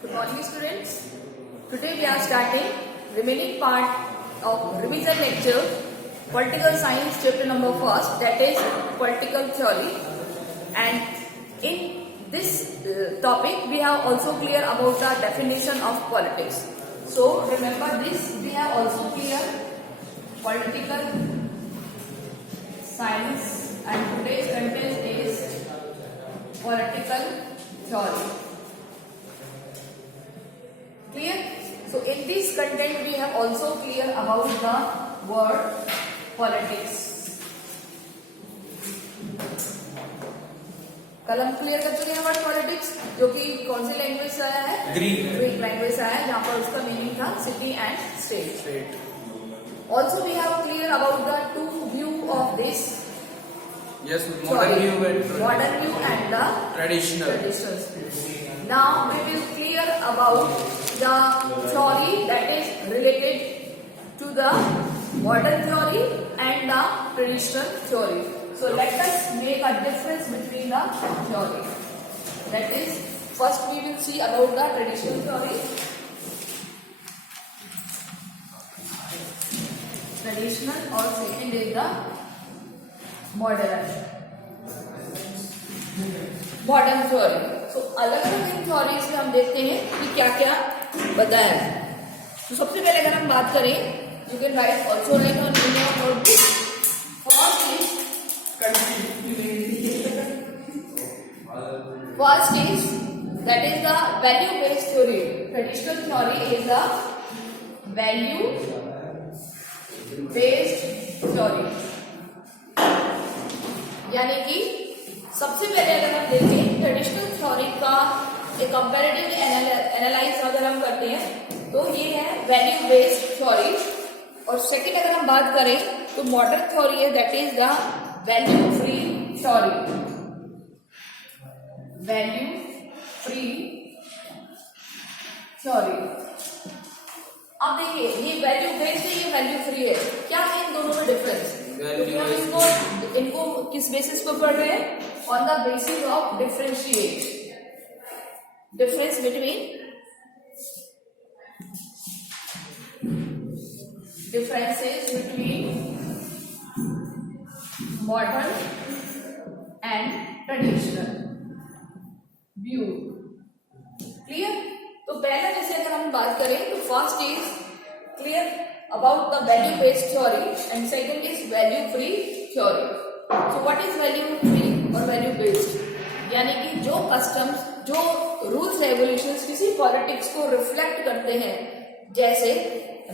Good morning, students. Today we are starting remaining part of revision lecture, Political Science, chapter number 1, that is Political Theory. And in this topic, we have also clear about the definition of politics. So remember this, we have also clear Political Science, and today's content is Political Theory. Clear? So in this content we have also clear about the word politics. कल हम clear कर चुके हैं word politics, जो कि कौन सी language से आया है? ग्रीक लैंग्वेज से आया है, जहाँ पर उसका मीनिंग था city and state. Also we have clear about the two view of this. Yes, modern view and the traditional. Now we will clear about the theory that is related to the modern theory and the traditional theory. So let us make a difference between the theory. That is, first we will see about the traditional theory. Traditional, or second is the modern theory. So अलग अलग इन theories में हम देखते हैं कि क्या क्या बताया है. तो सबसे पहले अगर हम बात करें, you can write also right on notebook. First is that is the value based theory. Traditional theory is the value based theory. यानी कि सबसे पहले अगर हम देखें ट्रेडिशनल थ्योरी का एक कंपैरेटिव एनालाइज अगर हम करते हैं तो ये है वैल्यू बेस्ड थ्योरी. और सेकंड अगर हम बात करें तो मॉडर्न थ्योरी है, that is the value free theory. Value free theory. अब देखिए, ये वैल्यू बेस्ड है, ये वैल्यू फ्री है. क्या है इन दोनों में डिफरेंस? इनको किस बेसिस पर पढ़ रहे हैं? On the basis of differentiate. Difference between differences between modern and traditional view. Clear? तो पहले जैसे अगर हम बात करें तो first is clear about the value based theory and second is value free theory. So what is value free or value based? यानी कि जो कस्टम्स, जो रूल्स रेगुलेशंस किसी पॉलिटिक्स को रिफ्लेक्ट करते हैं. जैसे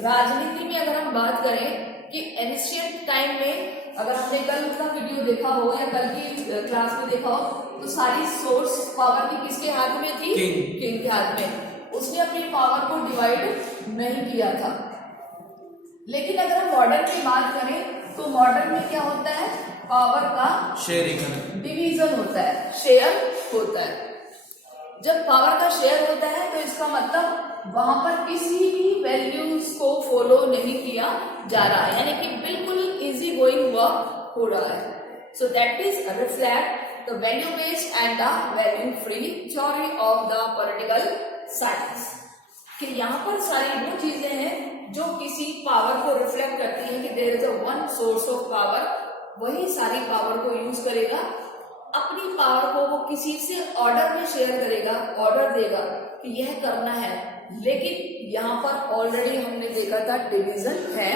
राजनीति में अगर हम बात करें कि एंशिएंट टाइम में, अगर हमने कल का वीडियो देखा हो या कल की क्लास में देखा हो, तो सारी सोर्स पावर की किसके हाथ में थी? किंग के हाथ में. उसने अपनी पावर को डिवाइड नहीं किया था. लेकिन अगर हम मॉडर्न की बात करें तो मॉडर्न में क्या होता है? पावर का शेयरिंग, डिवीजन होता है, शेयर होता है. जब पावर का शेयर होता है तो इसका मतलब वहां पर किसी भी वैल्यूज को फॉलो नहीं किया जा रहा है, यानी कि बिल्कुल इजी गोइंग वर्क हो रहा है. So that is reflect the value based and the value free theory of the political science. कि यहाँ पर सारी वो चीजें हैं जो किसी पावर को रिफ्लेक्ट करती हैं कि there is a one source of power. वही सारी पावर को यूज करेगा, अपनी पावर को वो किसी से ऑर्डर में शेयर करेगा, ऑर्डर देगा कि यह करना है. लेकिन यहाँ पर ऑलरेडी हमने देखा था डिवीजन है.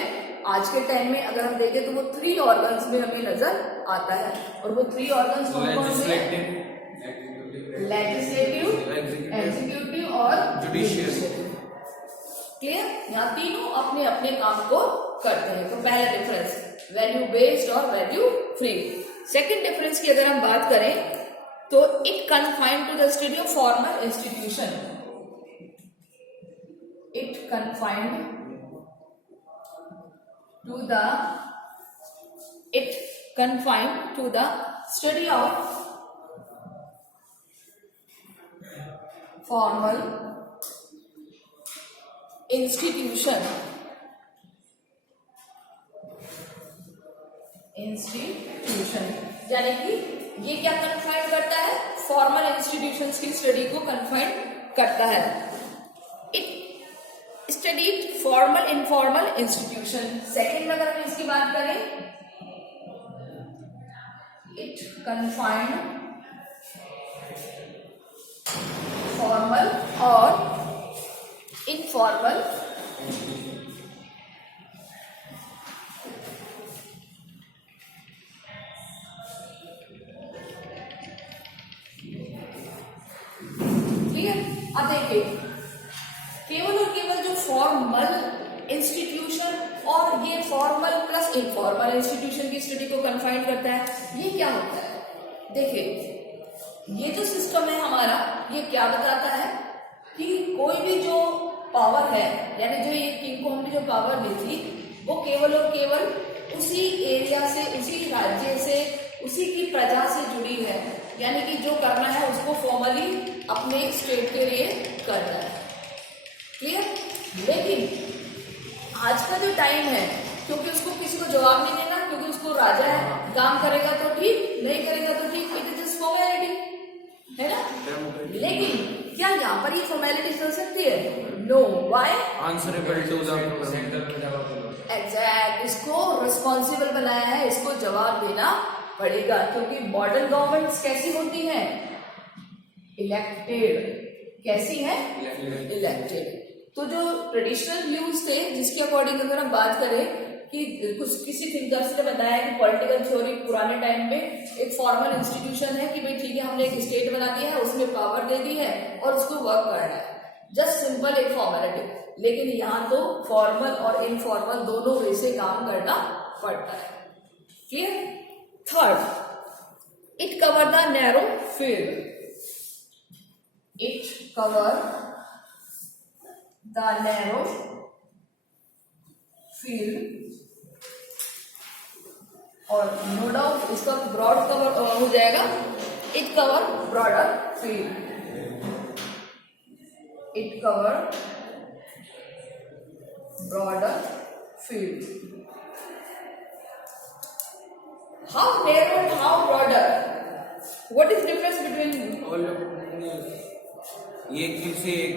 आज के टाइम में अगर हम देखें तो वो 3 ऑर्गन्स में हमें नजर आता है. और वो 3 ऑर्गन्स कौन से हैं? लेजिस्लेटिव, एग्जीक्यूटिव और जुडिशियल. क्लियर? यहाँ तीनों अपने अपने काम को करते हैं. तो पहला डिफरेंस वैल्यू बेस्ड और वैल्यू फ्री. सेकंड डिफरेंस की अगर हम बात करें तो it confined to the study of formal institution. It confined to the study of formal institution. यानी कि ये क्या कन्फाइन करता है? फॉर्मल इंस्टीट्यूशंस की स्टडी को कन्फाइन करता है. Studied formal informal institution. Second में अगर हम इसकी बात करें, इट कन्फाइंड फॉर्मल और इनफॉर्मल क्लियर। अब देखिए, केवल और केवल जो फॉर्मल इंस्टीट्यूशन और ये फॉर्मल प्लस इनफॉर्मल इंस्टीट्यूशन की स्टडी को कन्फाइन करता है, ये क्या होता है? देखिए, ये जो सिस्टम है हमारा, ये क्या बताता है कि कोई भी जो पावर है, यानी जो ये किंग को हमने जो पावर दी थी, वो केवल और केवल उसी एरिया से, उसी राज्य से, उसी की प्रजा से जुड़ी है। यानी कि जो करना है उसको फॉर्मली अपने स्टेट के लिए करना है। क्लियर। लेकिन आज का जो टाइम है, क्योंकि उसको किसी को जवाब नहीं देना, क्योंकि उसको राजा है, काम करेगा तो ठीक, नहीं करेगा तो ठीक, इट इज जस्ट फॉर्मेलिटी, है ना। लेकिन क्या यहाँ पर ये फॉर्मेलिटी चल सकती है? No. Why? Answerable to the centre. Exact, इसको रिस्पॉन्सिबल बनाया है, इसको जवाब देना पड़ेगा। क्योंकि मॉडर्न गवर्नमेंट्स कैसी होती हैं? इलेक्टेड। कैसी है? इलेक्टेड। तो जो ट्रेडिशनल व्यूज थे, जिसके अकॉर्डिंग अगर हम बात करें कि कुछ किसी थिंकर्स ने बताया कि पॉलिटिकल थ्योरी पुराने टाइम में एक फॉर्मल इंस्टीट्यूशन है कि भाई ठीक है, हमने एक स्टेट बना दिया है, उसमें पावर दे दी है और उसको वर्क करना है, जस्ट सिंपल एक फॉर्मेलिटी। लेकिन यहाँ तो फॉर्मल और इनफॉर्मल दोनों वे से काम करना पड़ता है। Clear. Third, it cover the narrow field. It cover the narrow field, और नो डाउट इसका ब्रॉड कवर हो जाएगा। It cover broader field. It cover broader field. How narrow and how broader? What is difference between? ये किसी एक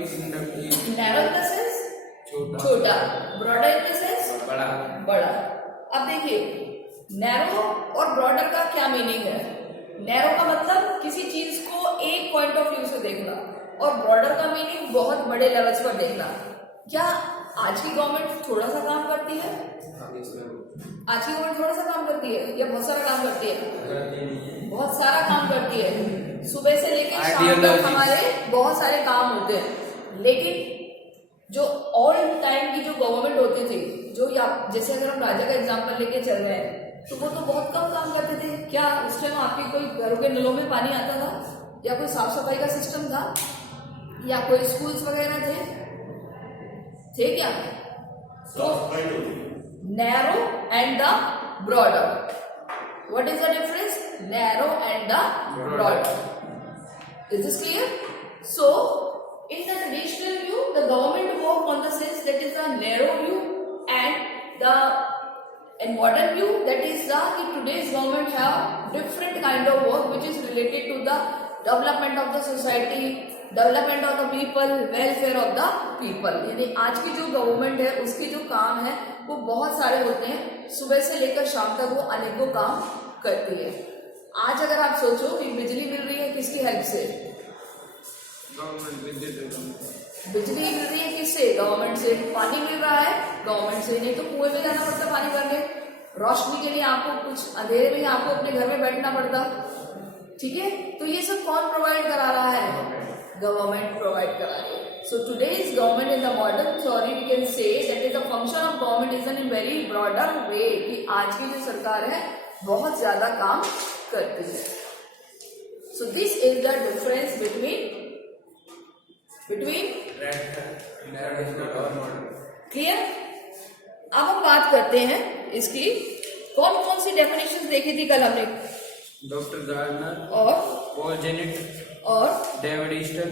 narrow in the sense छोटा, broader in the sense बड़ा। बड़ा। अब देखिए, नैरो और ब्रॉडर का क्या मीनिंग है? नैरो का मतलब किसी चीज को एक पॉइंट ऑफ व्यू से देखना, और ब्रॉडर का मीनिंग बहुत बड़े लेवल्स पर देखना। क्या आज की गवर्नमेंट थोड़ा सा काम करती है? आज की गवर्नमेंट थोड़ा सा काम करती है या बहुत सारा काम करती है? बहुत सारा काम करती है। सुबह से लेकर शाम तक हमारे बहुत सारे काम होते हैं। लेकिन जो ओल्ड टाइम की जो गवर्नमेंट होती थी, जो या जैसे अगर हम राजा का एग्जांपल लेके चल रहे हैं, तो वो तो बहुत कम काम करते थे। क्या उस टाइम आपके कोई घरों के नलों में पानी आता था, या कोई साफ सफाई का सिस्टम था, या कोई स्कूल्स वगैरह थे क्या? तो narrow and the broader, what is the difference? Narrow and the broader. Is this clear? So in the traditional view, the government work on the sense that is the narrow view, and in modern view, that is the today's government have different kind of work which is related to the development of the society, development of the people, welfare of the people। यानी आज की जो government है उसके जो काम है वो बहुत सारे होते हैं। सुबह से लेकर शाम तक वो अनेकों काम करती है। आज अगर आप सोचो कि बिजली मिल रही है किसकी हेल्प से? बिजली मिल रही है किससे? गवर्नमेंट से। पानी मिल रहा है गवर्नमेंट से, नहीं तो कुएं में जाना पड़ता पानी भरने। रोशनी के लिए आपको कुछ अंधेरे में आपको अपने घर में बैठना पड़ता। ठीक है, तो ये सब कौन प्रोवाइड करा रहा है? गवर्नमेंट प्रोवाइड करा रही है। So today's government in the modern theory we can say that is the function of government is in very broader way, कि आज की जो सरकार है बहुत ज्यादा काम करती है। So this is the difference between clear. अब हम बात करते हैं इसकी कौन कौन सी डेफिनेशंस देखी थी कल हमने? डॉक्टर गार्डनर और पॉल जेनेट और डेविड ईस्टन।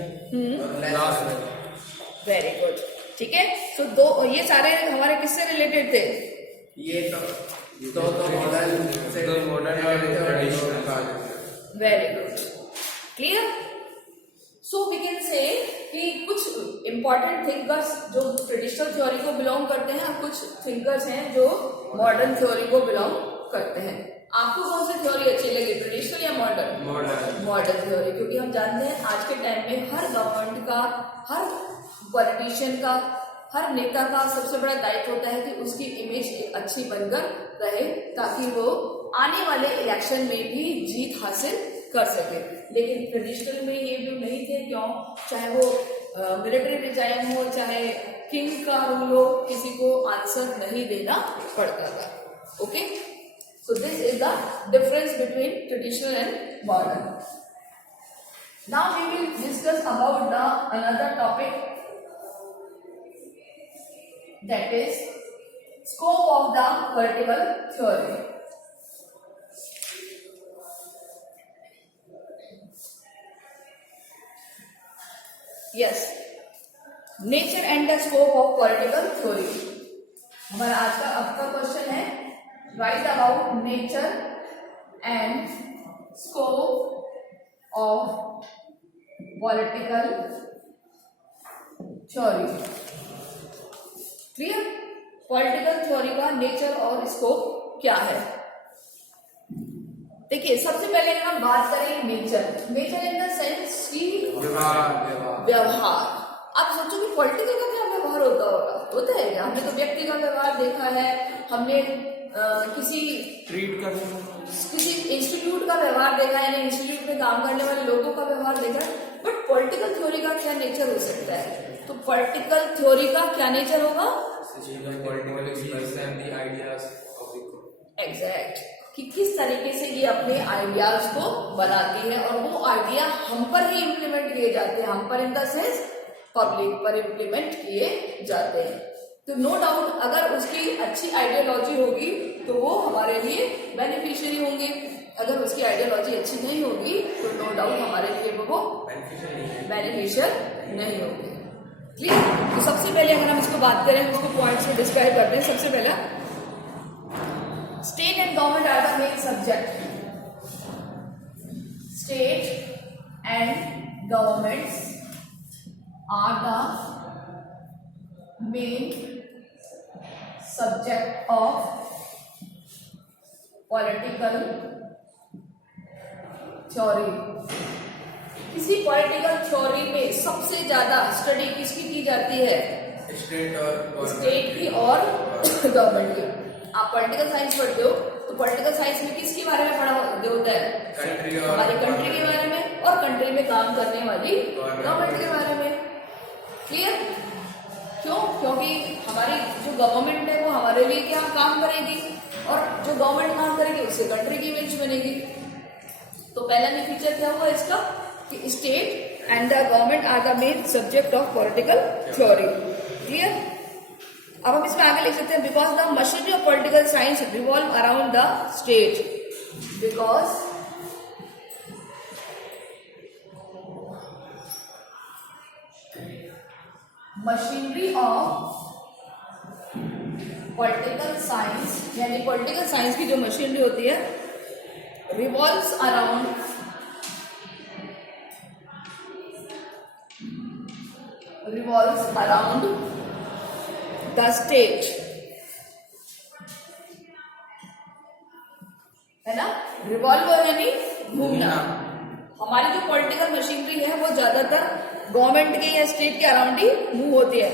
Very good. ठीक है, तो दो ये सारे हमारे किससे रिलेटेड थे? ये तो मॉडर्न और traditional. Very good, clear. So we can say कि कुछ इंपॉर्टेंट थिंकर्स जो ट्रेडिशनल थ्योरी को बिलोंग करते हैं और कुछ थिंकर्स हैं जो मॉडर्न थ्योरी को बिलोंग करते हैं। आपको कौन सी थ्योरी अच्छी लगी, ट्रेडिशनल या मॉडर्न? मॉडर्न थ्योरी, क्योंकि हम जानते हैं आज के टाइम में हर गवर्नमेंट का, हर पॉलिटिशियन का, हर नेता का सबसे बड़ा दायित्व होता है कि उसकी इमेज अच्छी बनकर रहे ताकि वो आने वाले इलेक्शन में भी जीत हासिल कर सके। लेकिन ट्रेडिशनल में ये व्यू नहीं थे, क्यों? चाहे वो मिलिट्री रिजाइम हो, चाहे किंग का रूल हो, किसी को आंसर नहीं देना पड़ता था। Okay, so this is the difference between traditional and modern. Now we will discuss about the another topic, that is scope of the political theory. Yes, nature and the scope of political theory. हमारा आज का आपका question है, write about nature and scope of political theory. Clear? Political theory का nature और scope क्या है? देखिए, सबसे पहले अगर हम बात करें nature, nature in the sense की व्यवहार। आप सोचो कि पॉलिटिकल का क्या व्यवहार होता है क्या? हमने तो व्यक्ति का व्यवहार देखा है, हमने किसी इंस्टीट्यूट का व्यवहार देखा है, यानी इंस्टीट्यूट में काम करने वाले लोगों का व्यवहार देखा है। बट पॉलिटिकल थ्योरी का क्या नेचर हो सकता है? तो पॉलिटिकल थ्योरी का क्या नेचर होगा? एग्जैक्ट, कि किस तरीके से ये अपने आइडियाज को बनाती है और वो आइडिया हम पर ही इम्प्लीमेंट किए जाते हैं। हम पर इन द सेंस पब्लिक पर इम्प्लीमेंट किए जाते हैं। तो नो डाउट अगर उसकी अच्छी आइडियोलॉजी होगी तो वो हमारे लिए बेनिफिशियरी होंगे, अगर उसकी आइडियोलॉजी अच्छी नहीं होगी तो नो डाउट हमारे लिए वो बेनिफिशियल नहीं होगी। क्लियर? तो सबसे पहले अगर हम इसको बात करें, उसको पॉइंट्स में डिस्क्राइब करते हैं। सबसे पहला, state and government are the main subject. State and governments are the main subject of political theory। किसी पॉलिटिकल थ्योरी में सबसे ज्यादा स्टडी किसकी की जाती है? स्टेट की और गवर्नमेंट की। आप पॉलिटिकल साइंस पढ़ते हो तो पॉलिटिकल साइंस में किसके बारे में पढ़ा होता है? हमारी कंट्री के बारे में और कंट्री में काम करने वाली गवर्नमेंट के बारे में। क्लियर? क्यों? क्योंकि हमारी जो गवर्नमेंट है वो हमारे लिए क्या काम करेगी और जो गवर्नमेंट काम करेगी उससे कंट्री की इमेज बनेगी। तो पहला में फीचर क्या हुआ इसका कि state and the government are the main subject of political theory. Clear? अब हम इसमें आगे लिख सकते हैं, because the machinery of political science revolve around the state. Because machinery of political science, यानी पॉलिटिकल साइंस की जो मशीनरी होती है, रिवॉल्व्स अराउंड द स्टेट, है ना? रिवॉल्व यानी घूमना। हमारी जो पॉलिटिकल मशीनरी है वो ज्यादातर गवर्नमेंट के या स्टेट के अराउंड ही मूव होती है।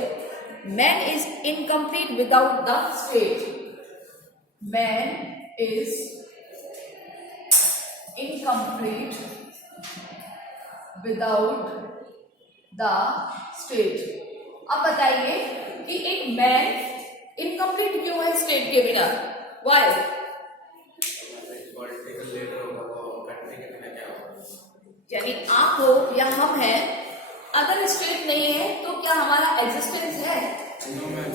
Man is incomplete without the state. Man is incomplete without the state. अब बताइए कि एक मैन इनकम्प्लीट क्यों है स्टेट के बिना? वाई? यानी आप हो या हम हैं, अगर स्टेट नहीं है तो क्या हमारा एग्जिस्टेंस है?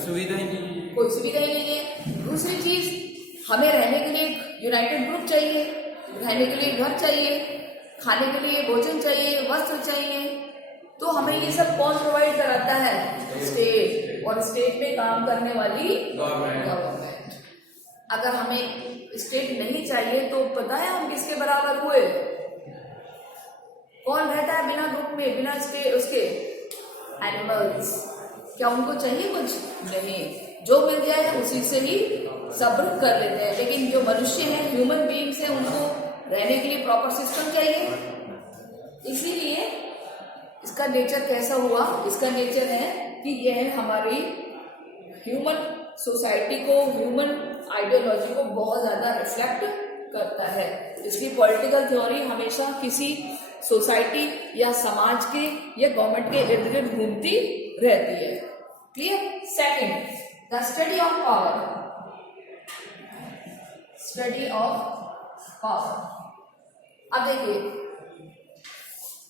सुविधा ही नहीं, कोई सुविधा ही नहीं है। दूसरी चीज, हमें रहने के लिए एक यूनाइटेड ग्रुप चाहिए, रहने के लिए घर चाहिए, खाने के लिए भोजन चाहिए, वस्त्र चाहिए। तो हमें ये सब कौन प्रोवाइड कराता है? स्टेट। और स्टेट में काम करने वाली गवर्नमेंट। अगर हमें स्टेट नहीं चाहिए तो पता है हम किसके बराबर हुए? कौन रहता है बिना ग्रुप में, बिना स्टेट उसके? एनिमल्स, क्या उनको चाहिए कुछ? नहीं, जो मिल जाए उसी से ही सब्र कर लेते हैं। लेकिन जो मनुष्य है, ह्यूमन बीइंग्स है, उनको रहने के लिए प्रॉपर सिस्टम चाहिए। इसीलिए इसका नेचर कैसा हुआ? इसका नेचर है कि यह हमारी ह्यूमन सोसाइटी को, ह्यूमन आइडियोलॉजी को बहुत ज्यादा रिफ्लेक्ट करता है। इसलिए पॉलिटिकल थ्योरी हमेशा किसी सोसाइटी या समाज के या गवर्नमेंट के इर्द गिर्द घूमती रहती है। Clear? Second, the study of power. Study of power. अब देखिए,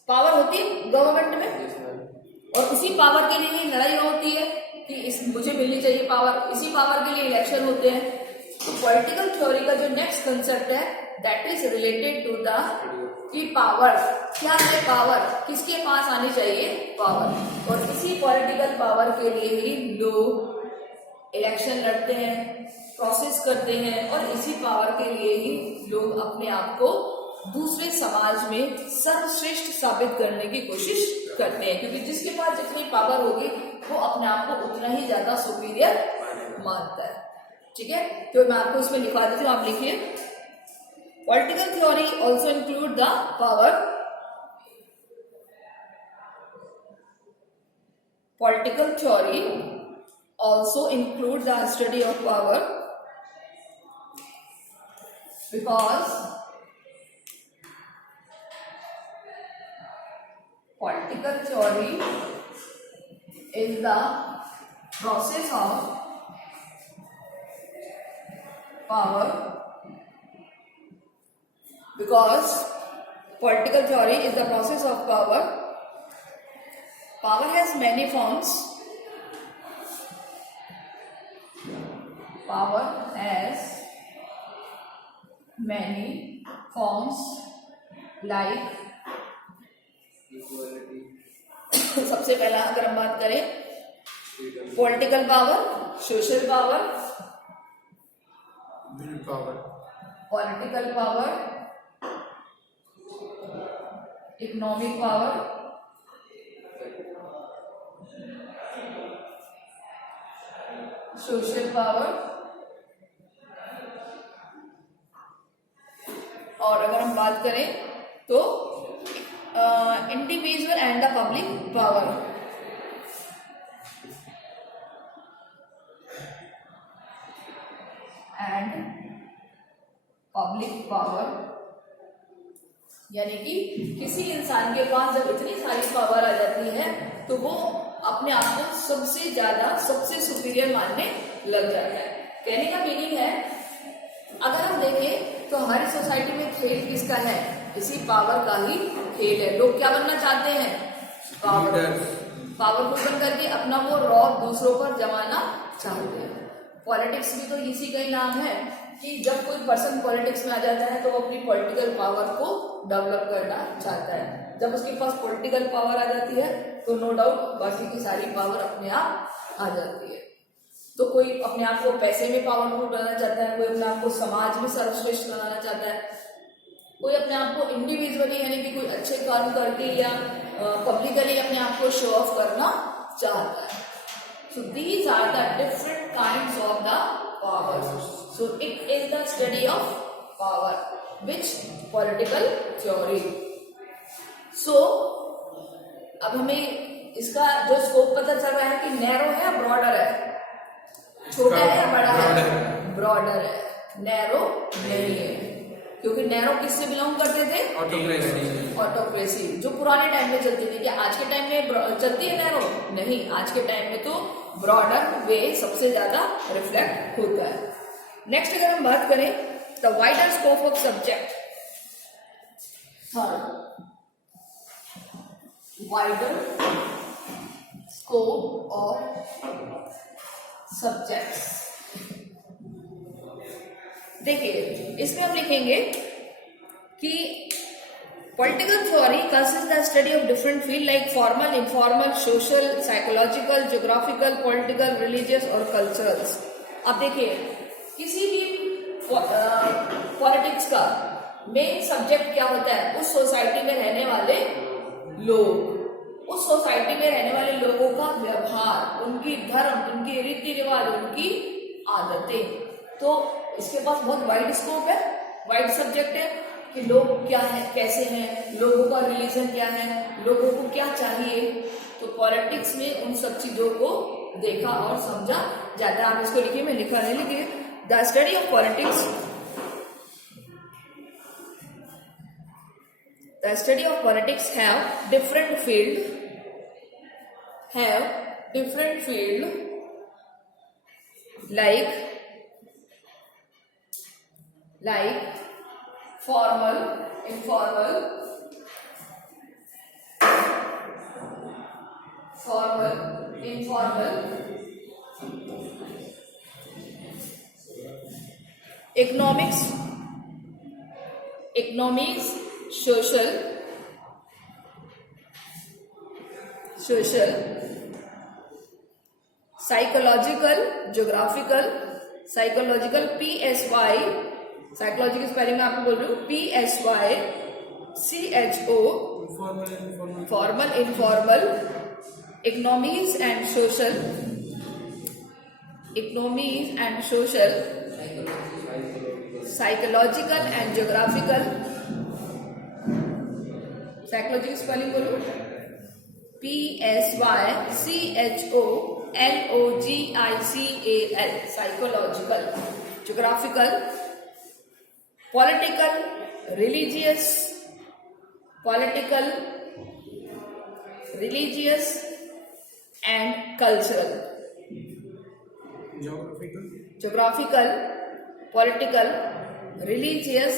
पावर होती है गवर्नमेंट में, और उसी पावर के लिए ही लड़ाई होती है कि मुझे मिलनी चाहिए पावर। इसी पावर के लिए इलेक्शन होते हैं। तो पॉलिटिकल थ्योरी का जो नेक्स्ट कंसेप्ट है, that is related to the कि पावर क्या है। पावर किसके पास आनी चाहिए? पावर। और इसी पॉलिटिकल पावर के लिए ही लोग इलेक्शन लड़ते हैं, प्रोसेस करते हैं, और इसी पावर के लिए ही लोग अपने आप को दूसरे समाज में सर्वश्रेष्ठ साबित करने की कोशिश करते हैं। क्योंकि जिसके पास जितनी पावर होगी वो अपने आप को उतना ही ज्यादा सुपीरियर मानता है। ठीक है, तो मैं आपको इसमें लिखवा देती हूँ, आप लिखिए। Political theory also include the power. Political theory also include the study of power because political theory is the process of power, because political theory is the process of power. Power has many forms. Power has many forms like सबसे पहला अगर हम बात करें political power, social power, political power, economic power, social power, और अगर हम बात करें तो individual and the public power. And public power, यानी कि किसी इंसान के पास जब इतनी सारी पावर आ जाती है तो वो अपने आप को सबसे ज्यादा, सबसे सुपीरियर मानने लग जाता है। कहने का मीनिंग है, अगर हम देखें तो हमारी सोसाइटी में खेल किसका है? इसी पावर का ही खेल है। लोग क्या बनना चाहते हैं? पावरफुल बन करके अपना वो रौब दूसरों पर जमाना चाहते हैं। पॉलिटिक्स भी तो इसी का ही नाम है कि जब कोई पर्सन पॉलिटिक्स में आ जाता है तो वो अपनी पॉलिटिकल पावर को डेवलप करना चाहता है। जब उसके पास पॉलिटिकल पावर आ जाती है तो नो डाउट बाकी की सारी पावर अपने आप आ जाती है। तो कोई अपने आप को पैसे में पावरफुल बनाना चाहता है, कोई अपने आप को समाज में सर्वश्रेष्ठ बनाना चाहता है, कोई अपने आप को इंडिविजुअली यानी कि कोई अच्छे काम करके या पब्लिकली अपने आप को शो ऑफ करना चाहता है। So these are the different kinds of the power. So it is the study of power which political theory. So अब हमें इसका जो स्कोप पता चल रहा है कि नैरो है या ब्रॉडर है, छोटा है या बड़ा है? ब्रॉडर है, नैरो नहीं है। क्योंकि नैरो किससे बिलोंग करते थे? ऑटोक्रेसी। ऑटोक्रेसी जो पुराने टाइम में चलती थी। क्या आज के टाइम में चलती है नैरो? नहीं, आज के टाइम में तो ब्रॉडर वे सबसे ज्यादा रिफ्लेक्ट होता है। नेक्स्ट अगर हम बात करें the wider scope of subject, wider scope of subjects. देखिए इसमें हम लिखेंगे कि political theory consist the study of different field like formal, informal, social, psychological, geographical, political, religious और कल्चरल्स। अब देखिए किसी भी पॉलिटिक्स का मेन सब्जेक्ट क्या होता है? उस सोसाइटी में रहने वाले लोग, उस सोसाइटी में रहने वाले लोगों का व्यवहार, उनकी धर्म, उनके रीति रिवाज, उनकी आदतें। तो इसके पास बहुत वाइड स्कोप है, वाइड सब्जेक्ट है कि लोग क्या है, कैसे हैं, लोगों का रिलीजन क्या है, लोगों को क्या चाहिए। तो पॉलिटिक्स में उन सब चीजों को देखा और समझा जाता है। आप इसको लिखिए, मैं लिखा नहीं, लिखिए। The study of politics, the study of politics have different field like formal, informal, economics, social, psychological, geographical, psychological, PSY, psychology की स्पेलिंग मैं आपको बोल रही हूँ, PSY, CHO, formal, informal, economies and social, psychological and geographical, psychology की spelling बोलो, PSYCHOLOGICAL, psychological, geographical, political, religious and cultural, geographical, political, religious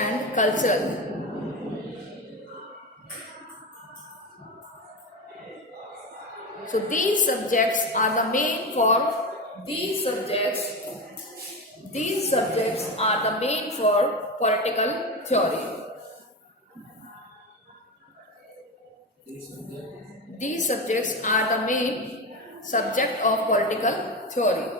and cultural. So these subjects are the main for political theory. These subjects are the main subject of political theory.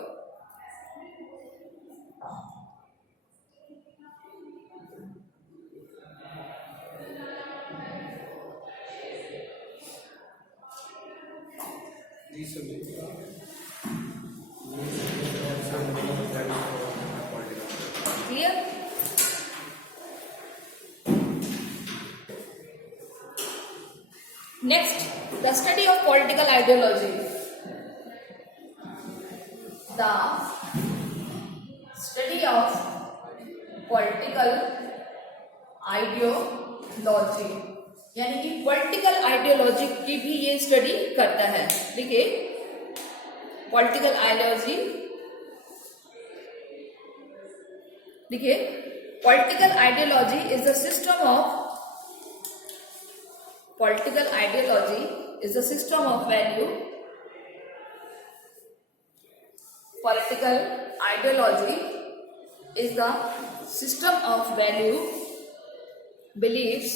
Clear? Next, the study of political ideology. The study of political ideology, यानी कि political ideology की भी ये study करता है। देखिए, political ideology, देखिए, political ideology is the system of value, political ideology is the system of value, beliefs,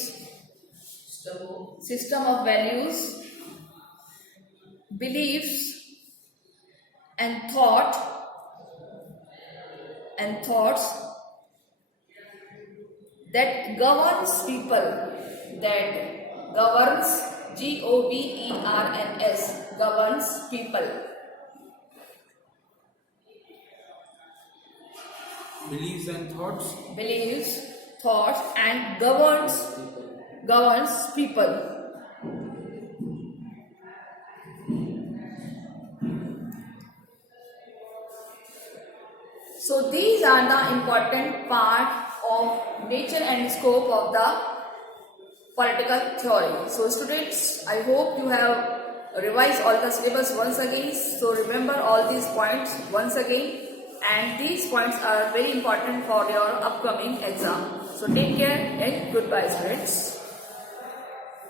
system of values, beliefs and thoughts that governs people, governs people. Beliefs, thoughts and governs people. So these are the important part of nature and scope of the political theory. So students, I hope you have revised all the syllabus once again. So remember all these points once again, and these points are very important for your upcoming exam. So take care and goodbye students.